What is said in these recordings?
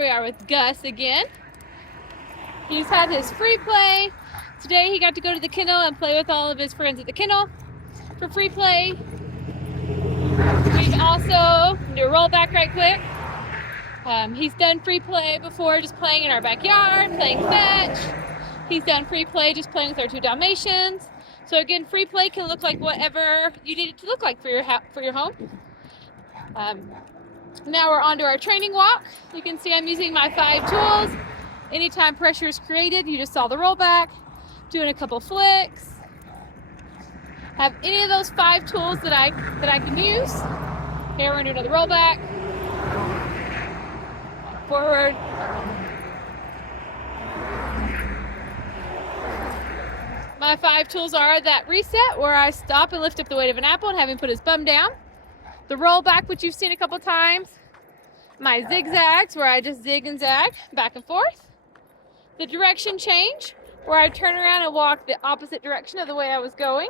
we are with Gus again. He's had his free play. Today he got to go to the kennel and play with all of his friends at the kennel for free play. We've also do a rollback right quick. He's done free play before, just playing in our backyard, playing fetch. He's done free play just playing with our 2 Dalmatians. So again, free play can look like whatever you need it to look like for your home. Now we're on to our training walk. You can see I'm using my 5 tools. Anytime pressure is created, you just saw the rollback, doing a couple flicks. Have any of those 5 tools that I can use. Here we're gonna do another rollback. Forward. My 5 tools are that reset, where I stop and lift up the weight of an apple and have him put his bum down. The rollback, which you've seen a couple times. My zigzags, where I just zig and zag back and forth. The direction change, where I turn around and walk the opposite direction of the way I was going.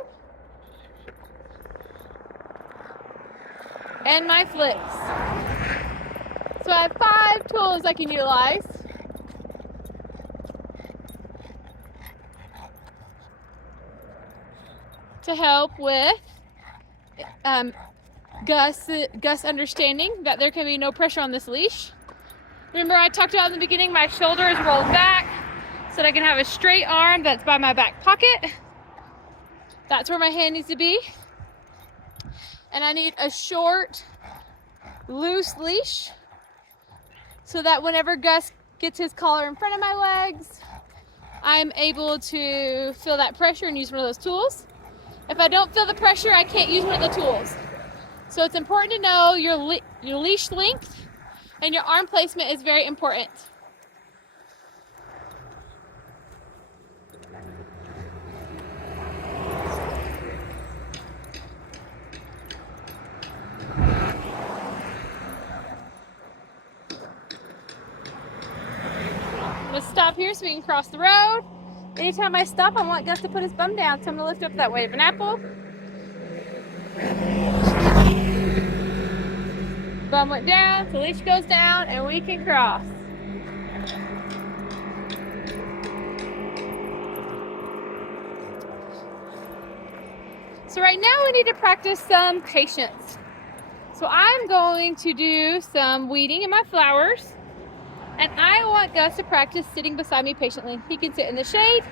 And my flicks. So I have 5 tools I can utilize. To help with Gus understanding that there can be no pressure on this leash. Remember I talked about in the beginning, my shoulder is rolled back so that I can have a straight arm that's by my back pocket. That's where my hand needs to be. And I need a short, loose leash so that whenever Gus gets his collar in front of my legs, I'm able to feel that pressure and use one of those tools. If I don't feel the pressure, I can't use one of the tools. So it's important to know your leash length, and your arm placement is very important. Let's stop here so we can cross the road. Anytime I stop, I want Gus to put his bum down, so I'm going to lift up that weight of an apple. Bum went down, the leash goes down, and we can cross. So right now we need to practice some patience. So I'm going to do some weeding in my flowers. And I want Gus to practice sitting beside me patiently. He can sit in the shade,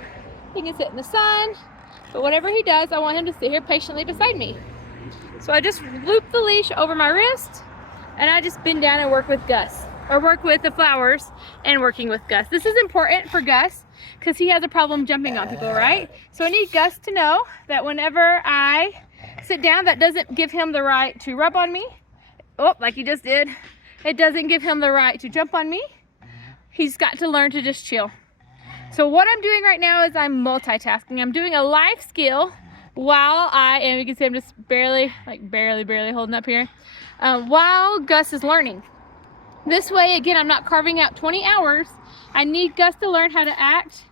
he can sit in the sun, but whatever he does, I want him to sit here patiently beside me. So I just loop the leash over my wrist, and I just bend down and work with Gus, or work with the flowers and working with Gus. This is important for Gus because he has a problem jumping on people, right? So I need Gus to know that whenever I sit down, that doesn't give him the right to rub on me. Oh, like he just did. It doesn't give him the right to jump on me. He's got to learn to just chill. So what I'm doing right now is I'm multitasking. I'm doing a life skill while you can see I'm just barely holding up here, while Gus is learning. This way, again, I'm not carving out 20 hours. I need Gus to learn how to act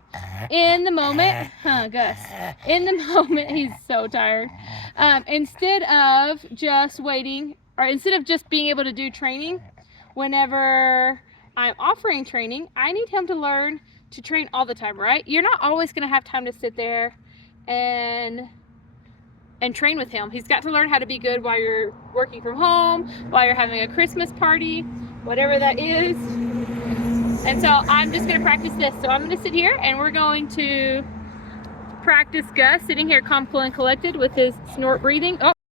in the moment. Gus. In the moment, he's so tired. Instead of just waiting, or instead of just being able to do training whenever I'm offering training, I need him to learn to train all the time, right? You're not always going to have time to sit there and train with him. He's got to learn how to be good while you're working from home, while you're having a Christmas party, whatever that is. And so I'm just going to practice this. So I'm going to sit here and we're going to practice Gus sitting here calm, cool, and collected with his snort breathing. Oh,